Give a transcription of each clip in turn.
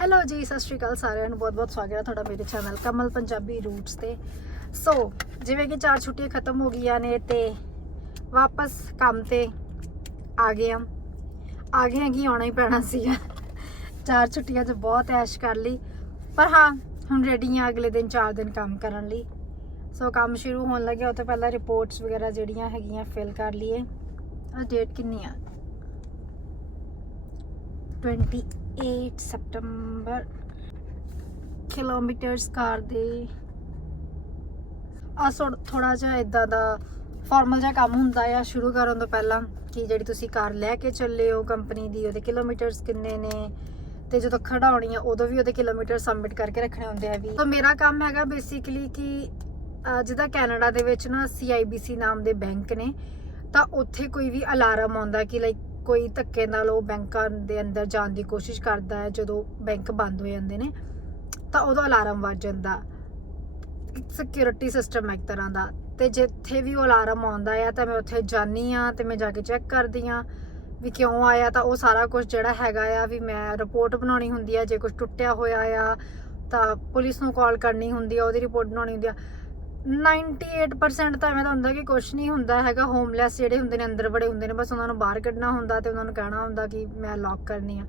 Hello ਜੀ, ਸਤਿ ਸ਼੍ਰੀ ਅਕਾਲ ਸਾਰਿਆਂ ਨੂੰ। ਬਹੁਤ-ਬਹੁਤ ਸਵਾਗਤ ਹੈ ਤੁਹਾਡਾ ਮੇਰੇ ਚੈਨਲ ਕਮਲ ਪੰਜਾਬੀ ਰੂਟਸ ਤੇ। ਸੋ ਜਿਵੇਂ ਕਿ ਚਾਰ ਛੁੱਟੀਆਂ ਖਤਮ ਹੋ ਗਈਆਂ ਨੇ ਤੇ ਵਾਪਸ ਕੰਮ ਤੇ ਆ ਗਏ ਹਾਂ। ਆ ਗਏ ਹਾਂ ਕਿ ਆਉਣਾ ਹੀ ਪੈਣਾ ਸੀਗਾ। ਚਾਰ ਛੁੱਟੀਆਂ 'ਚ ਬਹੁਤ ਐਸ਼ ਕਰ ਲਈ। ਪਰ ਹਾਂ, ਹੁਣ ਰੈਡੀ ਹਾਂ ਅਗਲੇ ਦਿਨ 4 ਦਿਨ ਕੰਮ ਕਰਨ ਲਈ। ਸੋ ਕੰਮ ਸ਼ੁਰੂ ਹੋਣ ਲੱਗਿਆ, ਉਹ ਤੋਂ ਪਹਿਲਾਂ ਰਿਪੋਰਟਸ ਵਗੈਰਾ ਜਿਹੜੀਆਂ ਹੈਗੀਆਂ ਫਿਲ ਕਰ ਲਈਏ। ਆ ਡੇਟ ਕਿੰਨੀ ਆ? 28 ਸਤੰਬਰ ਕਿਲੋਮੀਟਰਸ ਕਾਰ ਦੇ। ਆ ਥੋੜਾ ਜਿਹਾ ਇਦਾਂ ਦਾ ਫਾਰਮਲ ਜਿਹਾ ਕੰਮ ਹੁੰਦਾ ਆ ਸ਼ੁਰੂ ਕਰਨ ਤੋਂ ਪਹਿਲਾਂ ਕਿ ਜਿਹੜੀ ਤੁਸੀਂ ਕਾਰ ਲੈ ਕੇ ਚੱਲੇ ਹੋ ਕੰਪਨੀ ਦੀ, ਉਹਦੇ ਕਿਲੋਮੀਟਰਸ ਕਿੰਨੇ ਨੇ? ਤੇ ਜਦੋਂ ਖੜਾਉਣੀ ਆ, ਉਦੋਂ ਵੀ ਉਹਦੇ ਕਿਲੋਮੀਟਰ ਸਬਮਿਟ ਕਰਕੇ ਰੱਖਣੇ ਹੁੰਦੇ ਆ ਵੀ। ਤਾਂ ਮੇਰਾ ਕੰਮ ਹੈਗਾ ਬੇਸਿਕਲੀ ਕਿ ਅਹ ਜਿੱਦਾਂ ਕੈਨੇਡਾ ਦੇ ਵਿੱਚ ਨਾ CIBC ਨਾਮ ਦੇ ਬੈਂਕ ਨੇ, ਤਾਂ ਉੱਥੇ ਕੋਈ ਵੀ ਅਲਾਰਮ ਆਉਂਦਾ ਕਿ ਲਾਈਕ ਕੋਈ ਧੱਕੇ ਨਾਲ ਉਹ ਬੈਂਕਾਂ ਦੇ ਅੰਦਰ ਜਾਣ ਦੀ ਕੋਸ਼ਿਸ਼ ਕਰਦਾ ਹੈ, ਜਦੋਂ ਬੈਂਕ ਬੰਦ ਹੋ ਜਾਂਦੇ ਨੇ, ਤਾਂ ਉਦੋਂ ਅਲਾਰਮ ਵੱਜ ਜਾਂਦਾ। ਇੱਕ ਸਿਕਿਉਰਿਟੀ ਸਿਸਟਮ ਹੈ ਇੱਕ ਤਰ੍ਹਾਂ ਦਾ। ਤੇ ਜਿੱਥੇ ਵੀ ਉਹ ਅਲਾਰਮ ਆਉਂਦਾ ਆ, ਤਾਂ ਮੈਂ ਉੱਥੇ ਜਾਨੀ ਆ ਤੇ ਮੈਂ ਜਾ ਕੇ ਚੈੱਕ ਕਰਦੀ ਆ ਵੀ ਕਿਉਂ ਆਇਆ। ਤਾਂ ਉਹ ਸਾਰਾ ਕੁਝ ਜਿਹੜਾ ਹੈਗਾ ਆ ਵੀ ਮੈਂ ਰਿਪੋਰਟ ਬਣਾਉਣੀ ਹੁੰਦੀ ਆ, ਜੇ ਕੁਝ ਟੁੱਟਿਆ ਹੋਇਆ ਆ, ਤਾਂ ਪੁਲਿਸ ਨੂੰ ਕਾਲ ਕਰਨੀ ਹੁੰਦੀ ਆ, ਉਹਦੀ ਰਿਪੋਰਟ ਬਣਾਉਣੀ ਹੁੰਦੀ ਆ। 98% ਤਾਂ ਐਵੇਂ ਤਾਂ ਹੁੰਦਾ ਕਿ ਕੁਝ ਨਹੀਂ ਹੁੰਦਾ ਹੈਗਾ ਹੋਮਲੈਸ ਜਿਹੜੇ ਹੁੰਦੇ ਨੇ, ਅੰਦਰ ਬੜੇ ਹੁੰਦੇ ਨੇ, ਬਸ ਉਹਨਾਂ ਨੂੰ ਬਾਹਰ ਕੱਢਣਾ ਹੁੰਦਾ ਤੇ ਉਹਨਾਂ ਨੂੰ ਕਹਿਣਾ ਹੁੰਦਾ ਕਿ ਮੈਂ ਲੌਕ ਕਰਨੀ ਆ।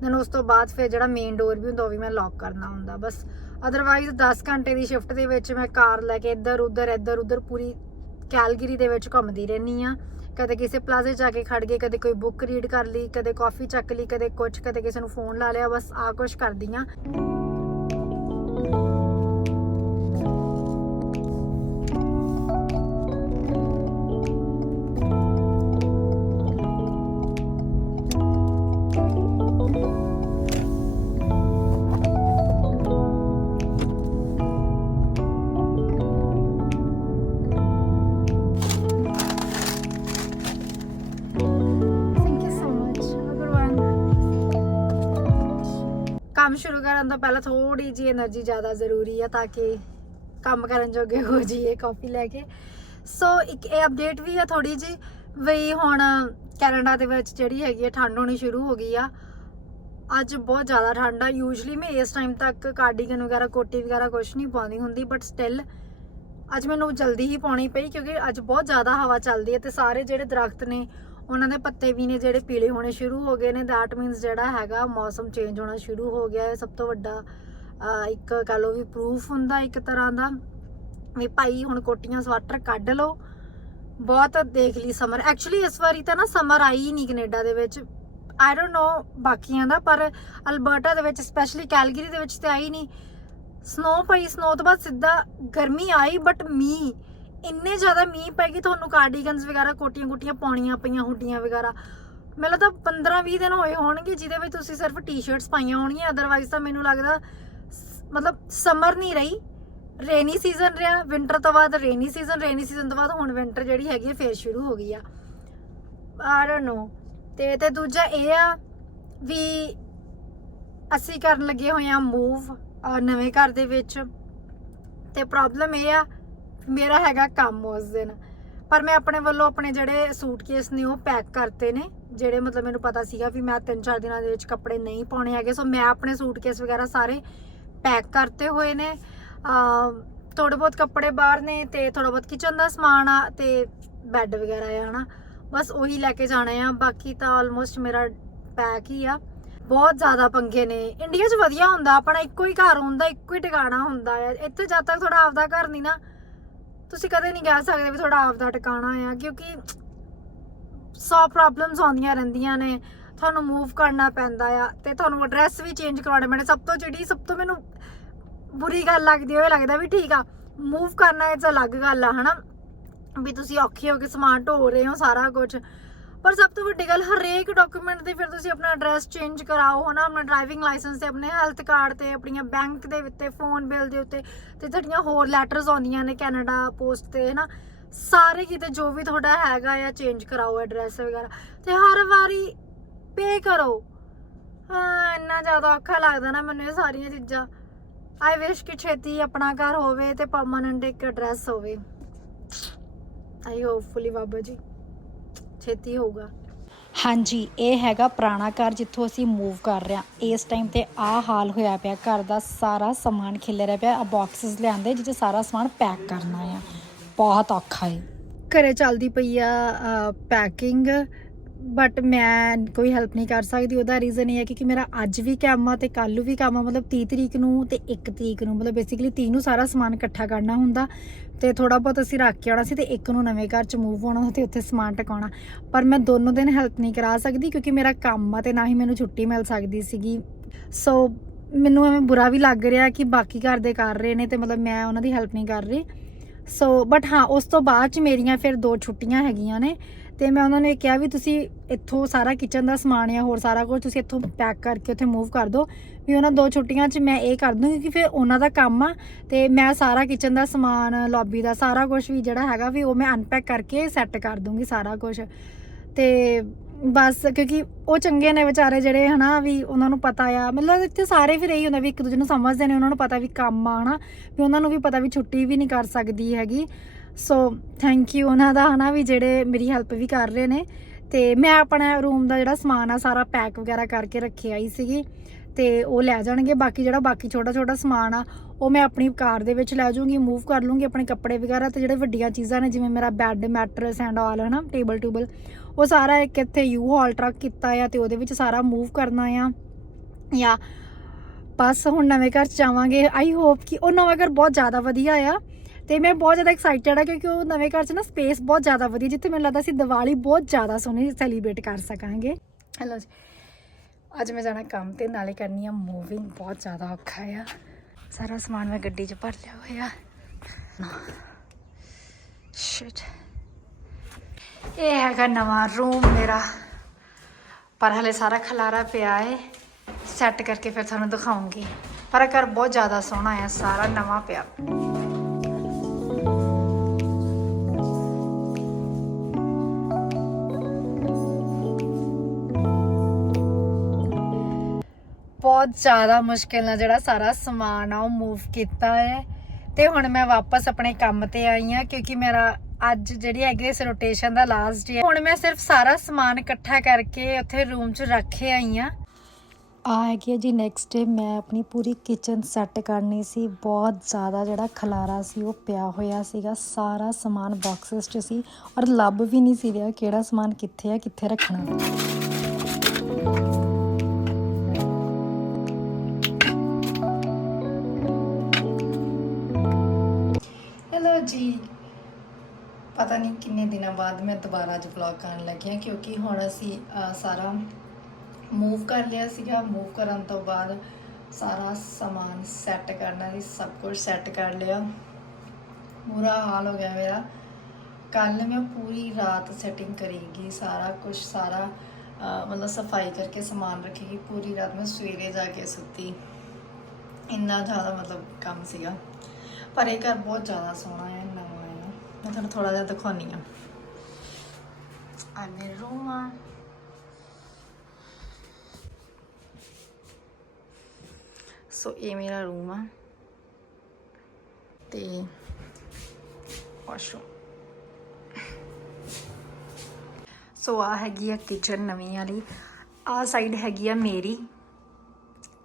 ਦੈਨ ਉਸ ਤੋਂ ਬਾਅਦ ਫਿਰ ਜਿਹੜਾ ਮੇਨ ਡੋਰ ਵੀ ਹੁੰਦਾ ਉਹ ਵੀ ਮੈਂ ਲੌਕ ਕਰਨਾ ਹੁੰਦਾ, ਬਸ। ਅਦਰਵਾਈਜ਼ 10 ਘੰਟੇ ਦੀ ਸ਼ਿਫਟ ਦੇ ਵਿੱਚ ਮੈਂ ਕਾਰ ਲੈ ਕੇ ਇੱਧਰ, ਉੱਧਰ ਇੱਧਰ, ਉੱਧਰ ਪੂਰੀ ਕੈਲਗਰੀ ਦੇ ਵਿੱਚ ਘੁੰਮਦੀ ਰਹਿੰਦੀ ਆ ਕਦੇ ਕਿਸੇ ਪਲਾਜ਼ੇ ਜਾ ਕੇ ਖੜ ਗਏ, ਕਦੇ ਕੋਈ ਬੁੱਕ ਰੀਡ ਕਰ ਲਈ, ਕਦੇ ਕਾਫੀ ਚੱਕ ਲਈ, ਕਦੇ ਕੁਝ ਕਦੇ ਕਿਸੇ ਨੂੰ ਫੋਨ ਲਾ ਲਿਆ, ਬਸ ਆ ਕੁਝ ਕਰਦੀ ਆ ਕੰਮ ਸ਼ੁਰੂ ਕਰਨ ਤੋਂ ਪਹਿਲਾਂ ਥੋੜੀ ਜੀ એનર્ਜੀ ਜ਼ਿਆਦਾ ਜ਼ਰੂਰੀ ਆ ਤਾਂ ਕਿ ਕੰਮ ਕਰਨ ਜੋਗੇ ਹੋ ਜਾਈਏ ਕਾਫੀ ਲੈ ਕੇ। ਸੋ ਇੱਕ ਇਹ ਅਪਡੇਟ ਵੀ ਆ ਥੋੜੀ ਜੀ ਵੀ ਹੁਣ ਕੈਨੇਡਾ ਦੇ ਵਿੱਚ ਜਿਹੜੀ ਹੈਗੀ ਆ ਠੰਡ ਹੋਣੀ ਸ਼ੁਰੂ ਹੋ ਗਈ ਆ। ਅੱਜ ਬਹੁਤ ਜ਼ਿਆਦਾ ਠੰਡ ਆ। ਯੂਜੂਲੀ ਮੈਂ ਇਸ ਟਾਈਮ ਤੱਕ ਕਾਰਡੀਗਨ ਵਗੈਰਾ, ਕੋਟੀ ਵਗੈਰਾ ਕੁਛ ਨਹੀਂ ਪਾਉਂਦੀ ਹੁੰਦੀ ਬਟ ਸਟਿਲ ਅੱਜ ਮੈਨੂੰ ਜਲਦੀ ਹੀ ਪਾਉਣੀ ਪਈ ਕਿਉਂਕਿ ਅੱਜ ਬਹੁਤ ਜ਼ਿਆਦਾ ਹਵਾ ਚੱਲਦੀ ਹੈ ਤੇ ਸਾਰੇ ਜਿਹੜੇ ਦਰਖਤ ਨੇ ਉਹਨਾਂ ਦੇ ਪੱਤੇ ਵੀ ਨੇ ਜਿਹੜੇ ਪੀਲੇ ਹੋਣੇ ਸ਼ੁਰੂ ਹੋ ਗਏ ਨੇ। ਦੈਟ ਮੀਨਸ ਜਿਹੜਾ ਹੈਗਾ, ਮੌਸਮ ਚੇਂਜ ਹੋਣਾ ਸ਼ੁਰੂ ਹੋ ਗਿਆ ਹੈ। ਸਭ ਤੋਂ ਵੱਡਾ ਇੱਕ ਕਹ ਲਓ ਵੀ ਪ੍ਰੂਫ ਹੁੰਦਾ ਇੱਕ ਤਰ੍ਹਾਂ ਦਾ ਵੀ ਭਾਈ ਹੁਣ ਕੋਟੀਆਂ, ਸਵਾਟਰ ਕੱਢ ਲਓ। ਬਹੁਤ ਦੇਖ ਲਈ ਸਮਰ ਐਕਚੁਅਲੀ ਇਸ ਵਾਰੀ ਤਾਂ ਨਾ ਸਮਰ ਆਈ ਹੀ ਨਹੀਂ ਕੈਨੇਡਾ ਦੇ ਵਿੱਚ। ਆਈ ਡੋਨਟ ਨੋ ਬਾਕੀਆਂ ਦਾ, ਪਰ ਅਲਬਰਟਾ ਦੇ ਵਿੱਚ ਸਪੈਸ਼ਲੀ ਕੈਲਗਰੀ ਦੇ ਵਿੱਚ ਤੇ ਆਈ ਨਹੀਂ। ਸਨੋ ਪਈ ਸਨੋ ਤੋਂ ਬਾਅਦ ਸਿੱਧਾ ਗਰਮੀ ਆਈ ਬਟ ਮੀਂਹ। ਇੰਨੇ ਜ਼ਿਆਦਾ ਮੀਂਹ ਪੈ ਗਈ ਤੁਹਾਨੂੰ ਕਾਰਡੀਗਨਸ ਵਗੈਰਾ ਕੋਟੀਆਂ ਕੁੱਟੀਆਂ ਪਾਉਣੀਆਂ ਪਈਆਂ ਹੁੱਡੀਆਂ ਵਗੈਰਾ। ਮੈਨੂੰ ਤਾਂ 15-20 ਦਿਨ ਹੋਏ ਹੋਣਗੇ ਜਿਹਦੇ ਵਿੱਚ ਤੁਸੀਂ ਸਿਰਫ ਟੀ-ਸ਼ਰਟਸ ਪਾਈਆਂ ਹੋਣਗੀਆਂ ਅਦਰਵਾਈਜ਼ ਤਾਂ ਮੈਨੂੰ ਲੱਗਦਾ ਸ- ਮਤਲਬ ਸਮਰ ਨਹੀਂ ਰਹੀ। ਰੇਨੀ ਸੀਜ਼ਨ ਰਿਹਾ ਵਿੰਟਰ ਤੋਂ ਬਾਅਦ ਰੇਨੀ ਸੀਜ਼ਨ ਰੇਨੀ ਸੀਜ਼ਨ ਤੋਂ ਬਾਅਦ ਹੁਣ ਵਿੰਟਰ ਜਿਹੜੀ ਹੈਗੀ ਹੈ ਫੇਰ ਸ਼ੁਰੂ ਹੋ ਗਈ ਆ। ਆਈ ਡੋਨਟ ਨੋ ਤੇ ਤੇ ਦੂਜਾ ਇਹ ਆ ਵੀ ਅਸੀਂ ਕਰਨ ਲੱਗੇ ਹੋਏ ਆ ਮੂਵ ਨਵੇਂ ਘਰ ਦੇ ਵਿੱਚ। ਤੇ ਪ੍ਰੋਬਲਮ ਇਹ ਆ ਮੇਰਾ ਹੈਗਾ ਕੰਮ ਉਸ ਦਿਨ। ਪਰ ਮੈਂ ਆਪਣੇ ਵੱਲੋਂ ਆਪਣੇ ਜਿਹੜੇ ਸੂਟਕੇਸ ਨੇ ਉਹ ਪੈਕ ਕਰਤੇ ਨੇ, ਜਿਹੜੇ ਮਤਲਬ ਮੈਨੂੰ ਪਤਾ ਸੀਗਾ ਵੀ ਮੈਂ 3-4 ਦਿਨਾਂ ਦੇ ਵਿੱਚ ਕੱਪੜੇ ਨਹੀਂ ਪਾਉਣੇ ਹੈਗੇ। ਸੋ ਮੈਂ ਆਪਣੇ ਸੂਟਕੇਸ ਵਗੈਰਾ ਸਾਰੇ ਪੈਕ ਕਰਤੇ ਹੋਏ ਨੇ। ਥੋੜੇ ਬਹੁਤ ਕੱਪੜੇ ਬਾਹਰ ਨੇ ਤੇ ਥੋੜਾ ਬਹੁਤ ਕਿਚਨ ਦਾ ਸਮਾਨ ਆ ਤੇ ਬੈੱਡ ਵਗੈਰਾ ਆ, ਹਨਾ। ਬਸ ਉਹੀ ਲੈ ਕੇ ਜਾਣਾ ਆ। ਬਾਕੀ ਤਾਂ ਆਲਮੋਸਟ ਮੇਰਾ ਪੈਕ ਹੀ ਆ। ਬਹੁਤ ਜ਼ਿਆਦਾ ਪੰਗੇ ਨੇ। ਇੰਡੀਆ 'ਚ ਵਧੀਆ ਹੁੰਦਾ। ਆਪਣਾ ਇੱਕੋ ਹੀ ਘਰ ਹੁੰਦਾ, ਇੱਕੋ ਹੀ ਟਿਕਾਣਾ ਹੁੰਦਾ ਆ। ਇੱਥੇ ਜਦ ਤੱਕ ਤੁਹਾਡਾ ਆਪਦਾ ਘਰ ਨਹੀਂ ਨਾ ਤੁਸੀਂ ਕਦੇ ਨਹੀਂ ਕਹਿ ਸਕਦੇ ਵੀ ਤੁਹਾਡਾ ਆਪਦਾ ਟਿਕਾਣਾ ਆ, ਕਿਉਂਕਿ ਸੌ ਪ੍ਰੋਬਲਮਸ ਆਉਂਦੀਆਂ ਰਹਿੰਦੀਆਂ ਨੇ, ਤੁਹਾਨੂੰ ਮੂਵ ਕਰਨਾ ਪੈਂਦਾ ਆ ਤੇ ਤੁਹਾਨੂੰ ਐਡਰੈਸ ਵੀ ਚੇਂਜ ਕਰਾਉਣੇ ਪੈਣੇ। ਸਭ ਤੋਂ ਜਿਹੜੀ, ਸਭ ਤੋਂ ਮੈਨੂੰ ਬੁਰੀ ਗੱਲ ਲੱਗਦੀ ਹੋਏ ਲੱਗਦਾ ਵੀ ਠੀਕ ਆ ਮੂਵ ਕਰਨਾ ਇਹ ਤਾਂ ਅਲੱਗ ਗੱਲ ਆ, ਹਨਾ? ਵੀ ਤੁਸੀਂ ਔਖੇ ਹੋ ਕੇ ਸਮਾਨ ਢੋ ਰਹੇ ਹੋ ਸਾਰਾ ਕੁਝ ਪਰ ਸਭ ਤੋਂ ਵੱਡੀ ਗੱਲ ਹਰੇਕ ਡਾਕੂਮੈਂਟ ਤੇ ਫਿਰ ਤੁਸੀਂ ਆਪਣਾ ਐਡਰੈਸ ਚੇਂਜ ਕਰਾਓ, ਹਨਾ? ਆਪਣਾ ਡਰਾਈਵਿੰਗ ਲਾਇਸੈਂਸ ਤੇ, ਆਪਣੇ ਹੈਲਥ ਕਾਰਡ ਤੇ, ਆਪਣੀਆਂ ਬੈਂਕ ਦੇ ਉੱਤੇ ਫੋਨ ਬਿੱਲ ਦੇ ਉੱਤੇ, ਤੇ ਤੁਹਾਡੀਆਂ ਹੋਰ ਲੈਟਰਸ ਆਉਂਦੀਆਂ ਨੇ ਕੈਨੇਡਾ ਪੋਸਟ ਤੇ, ਹਨਾ? ਸਾਰੇ ਕਿਤੇ ਜੋ ਵੀ ਤੁਹਾਡਾ ਹੈਗਾ ਆ ਚੇਂਜ ਕਰਾਓ ਐਡਰੈਸ ਵਗੈਰਾ। ਤੇ ਹਰ ਵਾਰੀ ਪੇ ਕਰੋ। ਹਾਂ, ਇੰਨਾ ਜ਼ਿਆਦਾ ਔਖਾ ਲੱਗਦਾ ਨਾ ਮੈਨੂੰ ਇਹ ਸਾਰੀਆਂ ਚੀਜ਼ਾਂ। ਆਈ ਵਿਸ਼ ਕਿ ਛੇਤੀ ਆਪਣਾ ਘਰ ਹੋਵੇ ਤੇ ਪਰਮਾਨੈਂਟ ਇੱਕ ਐਡਰੈਸ ਹੋਵੇ। ਆਈ ਹੋਪਫੁਲੀ ਬਾਬਾ ਜੀ। ਛੇਤੀ ਹੋਊਗਾ? ਹਾਂਜੀ ਇਹ ਹੈਗਾ ਪੁਰਾਣਾ ਘਰ ਜਿੱਥੋਂ ਅਸੀਂ ਮੂਵ ਕਰ ਰਹੇ ਹਾਂ। ਇਸ ਟਾਈਮ ਤੇ ਆਹ ਹਾਲ ਹੋਇਆ ਪਿਆ। ਘਰ ਦਾ ਸਾਰਾ ਸਮਾਨ ਖਿਲਰਿਆ ਪਿਆ। ਆ ਬਾਕਸਸ ਲਿਆਂਦੇ ਜਿਹਦੇ ਸਾਰਾ ਸਮਾਨ ਪੈਕ ਕਰਨਾ ਆ। ਬਹੁਤ ਔਖਾ ਹੈ ਘਰੇ ਚੱਲਦੀ ਪਈ ਆ ਪੈਕਿੰਗ ਬਟ ਮੈਂ ਕੋਈ ਹੈਲਪ ਨਹੀਂ ਕਰ ਸਕਦੀ। ਉਹਦਾ ਰੀਜ਼ਨ ਇਹ ਹੈ ਕਿ ਮੇਰਾ ਅੱਜ ਵੀ ਕੰਮ ਆ ਤੇ ਕੱਲ੍ਹ ਨੂੰ ਵੀ ਕੰਮ ਆ। ਮਤਲਬ 30 ਤਰੀਕ ਨੂੰ ਤੇ 1 ਤਰੀਕ ਨੂੰ। ਮਤਲਬ ਬੇਸਿਕਲੀ 30 ਨੂੰ ਸਾਰਾ ਸਮਾਨ ਇਕੱਠਾ ਕਰਨਾ ਹੁੰਦਾ। ਤੇ ਥੋੜਾ ਬਹੁਤ ਅਸੀਂ ਰੱਖ ਕੇ ਆਉਣਾ ਸੀ ਤੇ ਇੱਕ ਨੂੰ ਨਵੇਂ ਘਰ ਚ ਮੂਵ ਹੋਣਾ ਤੇ ਉੱਥੇ ਸਮਾਨ ਟਿਕਾਉਣਾ। ਪਰ ਮੈਂ ਦੋਨੋਂ ਦਿਨ ਹੈਲਪ ਨਹੀਂ ਕਰਾ ਸਕਦੀ ਕਿਉਂਕਿ ਮੇਰਾ ਕੰਮ ਆ ਤੇ ਨਾ ਹੀ ਮੈਨੂੰ ਛੁੱਟੀ ਮਿਲ ਸਕਦੀ ਸੀਗੀ। ਸੋ ਮੈਨੂੰ ਐਵੇਂ ਬੁਰਾ ਵੀ ਲੱਗ ਰਿਹਾ ਕਿ ਬਾਕੀ ਘਰ ਦੇ ਕਰ ਰਹੇ ਨੇ ਤੇ ਮਤਲਬ ਮੈਂ ਉਹਨਾਂ ਦੀ ਹੈਲਪ ਨਹੀਂ ਕਰ ਰਹੀ। ਸੋ ਬਟ ਹਾਂ, ਉਸ ਤੋਂ ਬਾਅਦ ਚ ਮੇਰੀਆਂ ਫਿਰ ਦੋ ਛੁੱਟੀਆਂ ਹੈਗੀਆਂ ਨੇ। ਤੇ ਮੈਂ ਉਹਨਾਂ ਨੂੰ ਇਹ ਕਿਹਾ ਵੀ ਤੁਸੀਂ ਇੱਥੋਂ ਸਾਰਾ ਕਿਚਨ ਦਾ ਸਮਾਨ ਜਾਂ ਹੋਰ ਸਾਰਾ ਕੁਝ ਤੁਸੀਂ ਇੱਥੋਂ ਪੈਕ ਕਰਕੇ ਉੱਥੇ ਮੂਵ ਕਰ ਦਿਓ। ਵੀ ਉਹਨਾਂ ਦੋ ਛੁੱਟੀਆਂ 'ਚ ਮੈਂ ਇਹ ਕਰ ਦੂੰਗੀ ਕਿ ਫਿਰ ਉਹਨਾਂ ਦਾ ਕੰਮ ਆ ਤੇ ਮੈਂ ਸਾਰਾ ਕਿਚਨ ਦਾ ਸਮਾਨ ਲੌਬੀ ਦਾ ਸਾਰਾ ਕੁਝ ਵੀ ਜਿਹੜਾ ਹੈਗਾ ਵੀ ਉਹ ਮੈਂ ਅਨਪੈਕ ਕਰਕੇ ਸੈੱਟ ਕਰ ਦੂੰਗੀ ਸਾਰਾ ਕੁਝ ਤੇ ਬਸ ਕਿਉਂਕਿ ਉਹ ਚੰਗੇ ਨੇ ਵਿਚਾਰੇ ਜਿਹੜੇ ਹਨਾ ਵੀ ਉਹਨਾਂ ਨੂੰ ਪਤਾ ਆ। ਮਤਲਬ ਇੱਥੇ ਸਾਰੇ ਫਿਰ ਇਹੀ ਹੁੰਦਾ ਵੀ ਇੱਕ ਦੂਜੇ ਨੂੰ ਸਮਝਦੇ ਨੇ, ਉਹਨਾਂ ਨੂੰ ਪਤਾ ਵੀ ਕੰਮ ਆ ਹਨਾ। ਵੀ ਉਹਨਾਂ ਨੂੰ ਵੀ ਪਤਾ ਵੀ ਛੁੱਟੀ ਵੀ ਨਹੀਂ ਕਰ ਸਕਦੀ ਹੈਗੀ। ਸੋ ਥੈਂਕ ਯੂ ਉਹਨਾਂ ਦਾ ਹਨਾ ਵੀ ਜਿਹੜੇ ਮੇਰੀ ਹੈਲਪ ਵੀ ਕਰ ਰਹੇ ਨੇ। ਤੇ ਮੈਂ ਆਪਣਾ ਰੂਮ ਦਾ ਜਿਹੜਾ ਸਮਾਨ ਆ, ਸਾਰਾ ਪੈਕ ਵਗੈਰਾ ਕਰਕੇ ਰੱਖਿਆ ਆਈ ਸੀਗੀ। ਤੇ ਉਹ ਲੈ ਜਾਣਗੇ। ਬਾਕੀ ਜਿਹੜਾ ਬਾਕੀ ਛੋਟਾ ਛੋਟਾ ਸਮਾਨ ਆ, ਉਹ ਮੈਂ ਆਪਣੀ ਕਾਰ ਦੇ ਵਿੱਚ ਲੈ ਜਾਊਂਗੀ ਮੂਵ ਕਰ ਲੂੰਗੀ ਆਪਣੇ ਕੱਪੜੇ ਵਗੈਰਾ ਤੇ ਜਿਹੜੇ ਵੱਡੀਆਂ ਚੀਜ਼ਾਂ ਨੇ, ਜਿਵੇਂ ਮੇਰਾ ਬੈੱਡ ਮੈਟਰਸ ਐਂਡ ਆਲ ਹਨਾ ਟੇਬਲ ਟੂਬਲ ਉਹ ਸਾਰਾ ਇੱਕ ਇੱਥੇ ਯੂ ਹਾਲ ਟਰੱਕ ਕੀਤਾ ਆ ਤੇ ਉਹਦੇ ਵਿੱਚ ਸਾਰਾ ਮੂਵ ਕਰਨਾ ਆ। ਜਾਂ ਬਸ ਹੁਣ ਨਵੇਂ ਘਰ 'ਚ ਜਾਵਾਂਗੇ। ਆਈ ਹੋਪ ਕਿ ਉਹ ਨਵਾਂ ਘਰ ਬਹੁਤ ਜ਼ਿਆਦਾ ਵਧੀਆ ਆ। ਤੇ ਮੈਂ ਬਹੁਤ ਜ਼ਿਆਦਾ ਐਕਸਾਈਟਡ ਆ ਕਿਉਂਕਿ ਉਹ ਨਵੇਂ ਘਰ 'ਚ ਨਾ ਸਪੇਸ ਬਹੁਤ ਜ਼ਿਆਦਾ ਵਧੀਆ, ਜਿੱਥੇ ਮੈਨੂੰ ਲੱਗਦਾ ਸੀ ਦੀਵਾਲੀ ਬਹੁਤ ਜ਼ਿਆਦਾ ਸੋਹਣੀ ਸੈਲੀਬ੍ਰੇਟ ਕਰ ਸਕਾਂਗੇ। ਹੈਲੋ ਜੀ। ਅੱਜ ਮੈਂ ਜਾਣਾ ਕੰਮ ਤੇ, ਨਾਲੇ ਕਰਨੀ ਆ ਮੂਵਿੰਗ ਬਹੁਤ ਜ਼ਿਆਦਾ ਔਖਾ ਆ। ਸਾਰਾ ਸਮਾਨ ਮੈਂ ਗੱਡੀ 'ਚ ਭਰ ਲਿਆ ਹੋਇਆ। ਸ਼ਿਟ ਇਹ ਹੈਗਾ ਨਵਾਂ ਰੂਮ ਮੇਰਾ। ਪਰ ਹਲੇ ਸਾਰਾ ਖਲਾਰਾ ਪਿਆ ਹੈ ਸੈੱਟ ਕਰਕੇ ਫਿਰ ਤੁਹਾਨੂੰ ਦਿਖਾਉਂਗੀ। ਪਰ ਇਹ ਘਰ ਬਹੁਤ ਜ਼ਿਆਦਾ ਸੋਹਣਾ ਆ, ਸਾਰਾ ਨਵਾਂ ਪਿਆ। ਬਹੁਤ ਜ਼ਿਆਦਾ ਮੁਸ਼ਕਿਲ ਨਾਲ ਜਿਹੜਾ ਸਾਰਾ ਸਮਾਨ ਆ ਉਹ ਮੂਵ ਕੀਤਾ ਹੈ। ਤੇ ਹੁਣ ਮੈਂ ਵਾਪਸ ਆਪਣੇ ਕੰਮ ਤੇ ਆਈ ਆ ਕਿਉਂਕਿ ਮੇਰਾ ਅੱਜ ਜਿਹੜੀ ਹੈਗੀ ਇਸ ਰੋਟੇਸ਼ਨ ਦਾ ਲਾਸਟ ਡੇ ਹੁਣ ਮੈਂ ਸਿਰਫ ਸਾਰਾ ਸਮਾਨ ਇਕੱਠਾ ਕਰਕੇ ਉੱਥੇ ਰੂਮ 'ਚ ਰੱਖੇ ਆਈ ਆ ਆ ਹੈਗੀ ਆ ਜੀ ਨੈਕਸਟ ਡੇ ਮੈਂ ਆਪਣੀ ਪੂਰੀ ਕਿਚਨ ਸੈੱਟ ਕਰਨੀ ਸੀ। ਬਹੁਤ ਜ਼ਿਆਦਾ ਜਿਹੜਾ ਖਲਾਰਾ ਸੀ ਉਹ ਪਿਆ ਹੋਇਆ ਸੀਗਾ। ਸਾਰਾ ਸਮਾਨ ਬਾਕਸਸ 'ਚ ਸੀ ਔਰ ਲੱਭ ਵੀ ਨਹੀਂ ਸੀ ਰਿਹਾ ਕਿਹੜਾ ਸਮਾਨ ਕਿੱਥੇ ਆ, ਕਿੱਥੇ ਰੱਖਣਾ। ਪਤਾ ਨਹੀਂ ਕਿੰਨੇ ਦਿਨਾਂ ਬਾਅਦ ਮੈਂ ਦੁਬਾਰਾ ਅੱਜ ਵਲੌਗ ਕਰਨ ਲੱਗੀ ਹਾਂ, ਕਿਉਂਕਿ ਹੁਣ ਅਸੀਂ ਸਾਰਾ ਮੂਵ ਕਰ ਲਿਆ ਸੀਗਾ। ਮੂਵ ਕਰਨ ਤੋਂ ਬਾਅਦ ਸਾਰਾ ਸਮਾਨ ਸੈੱਟ ਕਰਨਾ ਸੀ ਸਭ ਕੁਝ ਸੈੱਟ ਕਰ ਲਿਆ। ਬੁਰਾ ਹਾਲ ਹੋ ਗਿਆ ਮੇਰਾ। ਕੱਲ ਮੈਂ ਪੂਰੀ ਰਾਤ ਸੈਟਿੰਗ ਕਰੀਗੀ ਸਾਰਾ ਕੁਝ ਸਾਰਾ ਮਤਲਬ ਸਫ਼ਾਈ ਕਰਕੇ ਸਮਾਨ ਰੱਖੇਗੀ ਪੂਰੀ ਰਾਤ ਮੈਂ ਸਵੇਰੇ ਜਾ ਕੇ ਸੁੱਤੀ। ਇੰਨਾ ਜ਼ਿਆਦਾ ਮਤਲਬ ਕੰਮ ਸੀਗਾ। ਪਰ ਇਹ ਘਰ ਬਹੁਤ ਜ਼ਿਆਦਾ ਸੋਹਣਾ ਹੈ ਨਵਾਂ ਮੈਂ ਤੁਹਾਨੂੰ ਥੋੜਾ ਜਿਹਾ ਦਿਖਾਉਣੀ ਆ ਆ ਮੇਰੇ ਰੂਮ ਆ ਸੋ ਇਹ ਮੇਰਾ ਰੂਮ ਆ। ਤੇ ਵਾਸ਼ਰੂਮ ਸੋ ਆ ਹੈਗੀ ਆ ਕਿਚਨ ਨਵੀਂ ਵਾਲੀ। ਆ ਸਾਈਡ ਹੈਗੀ ਆ ਮੇਰੀ।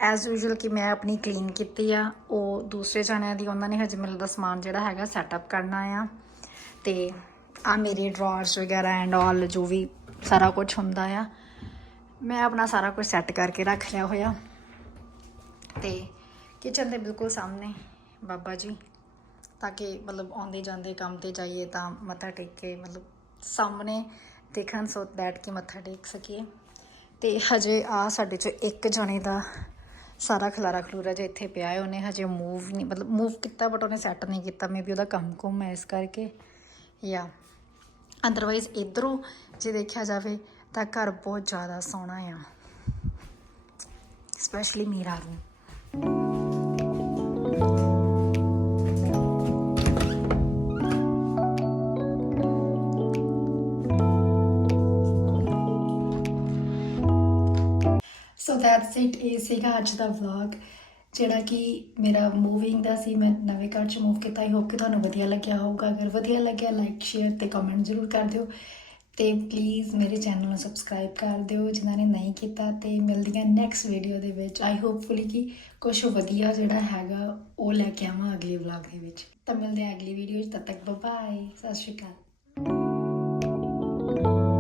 ਐਜ਼ ਯੂਜੂਅਲ ਕਿ ਮੈਂ ਆਪਣੀ ਕਲੀਨ ਕੀਤੀ ਆ। ਉਹ ਦੂਸਰੇ ਜਾਣਿਆਂ ਦੀ ਉਹਨਾਂ ਨੇ ਹਜੇ ਮੈਨੂੰ ਦਾ ਸਮਾਨ ਜਿਹੜਾ ਹੈਗਾ ਸੈਟਅਪ ਕਰਨਾ ਆ। ਤੇ ਆ ਮੇਰੇ ਡਰਾਅਰਸ ਵਗੈਰਾ ਐਂਡ ਆਲ ਜੋ ਵੀ ਸਾਰਾ ਕੁਝ ਹੁੰਦਾ ਆ, ਮੈਂ ਆਪਣਾ ਸਾਰਾ ਕੁਝ ਸੈੱਟ ਕਰਕੇ ਰੱਖ ਲਿਆ ਹੋਇਆ। ਤੇ ਕਿਚਨ ਦੇ ਬਿਲਕੁਲ ਸਾਹਮਣੇ ਬਾਬਾ ਜੀ, ਤਾਂ ਕਿ ਮਤਲਬ ਆਉਂਦੇ ਜਾਂਦੇ ਕੰਮ ਤੇ ਜਾਈਏ ਤਾਂ ਮੱਥਾ ਟੇਕ ਕੇ ਮਤਲਬ ਸਾਹਮਣੇ ਦੇਖਣ ਸੋ ਦੈਟ ਕਿ ਮੱਥਾ ਟੇਕ ਸਕੀਏ। ਤੇ ਹਜੇ ਆ ਸਾਡੇ ਚੋਂ ਇੱਕ ਜਣੇ ਦਾ ਸਾਰਾ ਖਲਾਰਾ ਖਲੂਰਾ ਜੇ ਇੱਥੇ ਪਿਆ ਹੈ, ਉਹਨੇ ਹਜੇ ਮੂਵ ਨਹੀਂ, ਮਤਲਬ ਮੂਵ ਕੀਤਾ ਬਟ ਉਹਨੇ ਸੈੱਟ ਨਹੀਂ ਕੀਤਾ ਮੇਬੀ ਉਹਦਾ ਕੰਮ ਕੁਮ ਹੈ ਇਸ ਕਰਕੇ। ਜਾਂ ਅਦਰਵਾਈਜ਼ ਇਧਰੋਂ ਜੇ ਦੇਖਿਆ ਜਾਵੇ ਤਾਂ ਘਰ ਬਹੁਤ ਜ਼ਿਆਦਾ ਸੋਹਣਾ ਆ। ਸਪੈਸ਼ਲੀ ਮੇਰਾ ਰੂਮ ਸੋ ਦੈਟਸ ਇਟ ਇਹ ਸੀਗਾ ਅੱਜ ਦਾ ਵਲੌਗ ਜਿਹੜਾ ਕਿ ਮੇਰਾ ਮੂਵਿੰਗ ਦਾ ਸੀ, ਮੈਂ ਨਵੇਂ ਘਰ ਚ ਮੂਵ ਕੀਤਾ ਆਈ ਹੋਪ ਕਿ ਤੁਹਾਨੂੰ ਵਧੀਆ ਲੱਗਿਆ ਹੋਊਗਾ। ਅਗਰ ਵਧੀਆ ਲੱਗਿਆ ਲਾਈਕ ਸ਼ੇਅਰ ਤੇ ਕਮੈਂਟ ਜ਼ਰੂਰ ਕਰ ਦਿਓ। ਤੇ ਪਲੀਜ਼ ਮੇਰੇ ਚੈਨਲ ਨੂੰ ਸਬਸਕ੍ਰਾਈਬ ਕਰ ਦਿਓ, ਜਿਨ੍ਹਾਂ ਨੇ ਨਹੀਂ ਕੀਤਾ, ਤੇ ਮਿਲਦੀਆਂ ਨੈਕਸਟ ਵੀਡੀਓ ਦੇ ਵਿੱਚ। ਆਈ ਹੋਪਫੁਲੀ ਕਿ ਕੁਝ ਵਧੀਆ ਜਿਹੜਾ ਹੈਗਾ, ਉਹ ਲੈ ਕੇ ਆਵਾਂ ਅਗਲੇ ਵਲੌਗ ਦੇ ਵਿੱਚ। ਤਾਂ ਮਿਲਦੇ ਆ ਅਗਲੀ ਵੀਡੀਓ 'ਚ ਤਦ ਤੱਕ ਬਾਏ ਸਤਿ ਸ਼੍ਰੀ ਅਕਾਲ।